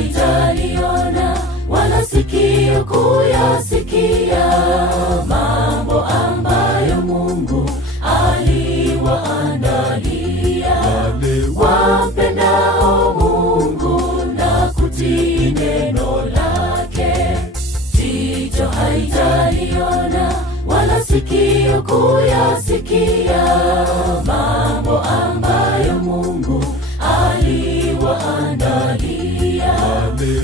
haijaliona wala sikio kuyasikia mambo ambayo Mungu aliwaandalia wapendao Mungu na kutii neno lake. Jicho haijaliona wala sikio kuyasikia mambo ambayo Mungu aliwaandalia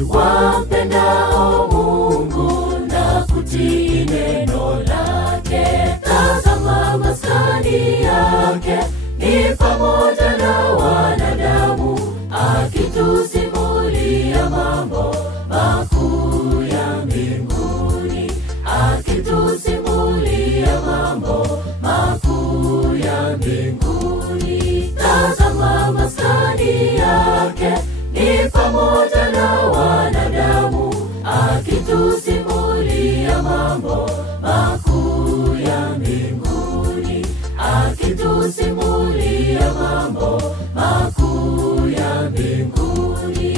wapendao Mungu na kutii neno lake. Tazama maskani yake ni pamoja na wanadamu, akitusimulia mambo makuu ya mbinguni, akitusimulia mambo makuu ya mbinguni. Tazama maskani yake ni pamoja na wanadamu, akitusimulia mambo makuu ya mbinguni, akitusimulia mambo makuu ya mbinguni.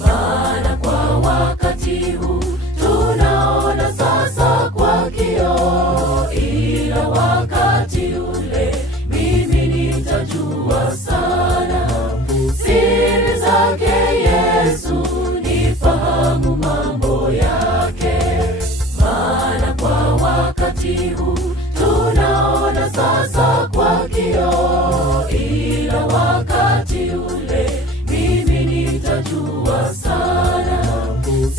Maana kwa wakati huu tunaona sasa kwa kioo, ila wakati ule mimi nitajua sana siri zake Yesu, nifahamu mambo yake. Maana kwa wakati huu tunaona sasa kwa kioo, ila wakati ule mimi nitajua sana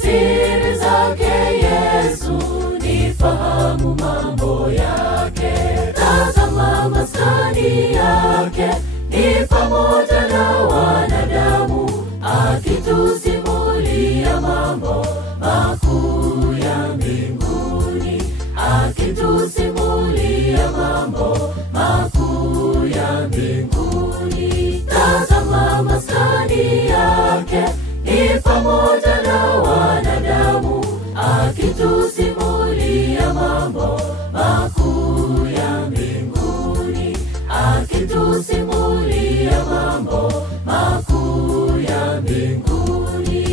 siri zake Yesu, nifahamu mambo yake. Tazama maskani yake ni pamoja na wanadamu, akitusimulia mambo makuu ya mbinguni, akitusimulia mambo makuu ya mbinguni. Tazama maskani yake ni pamoja na wanadamu, akitusimulia mambo makuu ya mbinguni, akitusimulia mambo makuu ya mbinguni.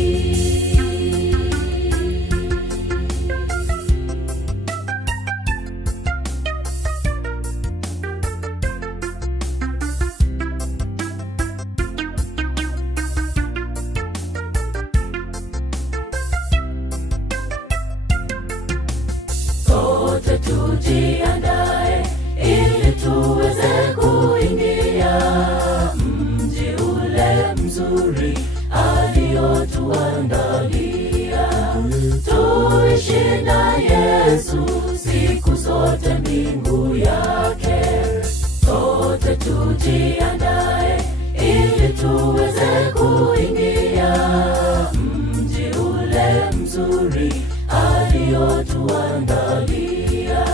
Sote tujiandae ili tuweze kuingia mji ule mzuri aliotuandalia. Tuishi na Yesu siku zote mbingu yake. Sote tujiandae ili tuweze kuingia mji ule mzuri aliotuandalia.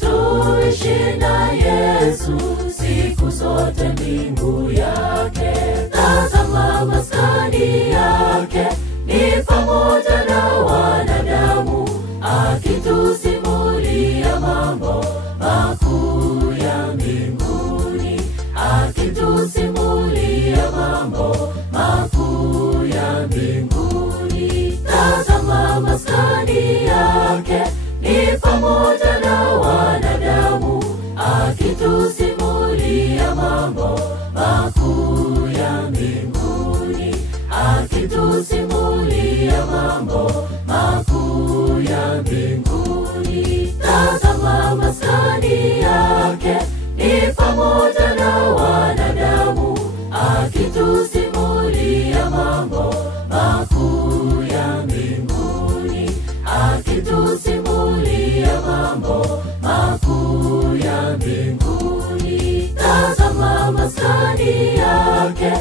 Tuishi na Yesu siku zote mbingu yake. Tazama maskani yake ni pamoja na wanadamu, akitusimulia mambo makuu ya mbinguni, akitusimulia mambo makuu ya mbinguni. Tazama maskani yake ni pamoja na wanadamu, akitusimulia mambo makuu ya mbinguni, akitusimulia mambo makuu ya mbinguni. Tazama maskani yake ni pamoja na wanadamu, akitusimulia mambo makuu ya mbinguni, akitusimulia mambo makuu ya mbinguni. Tazama maskani yake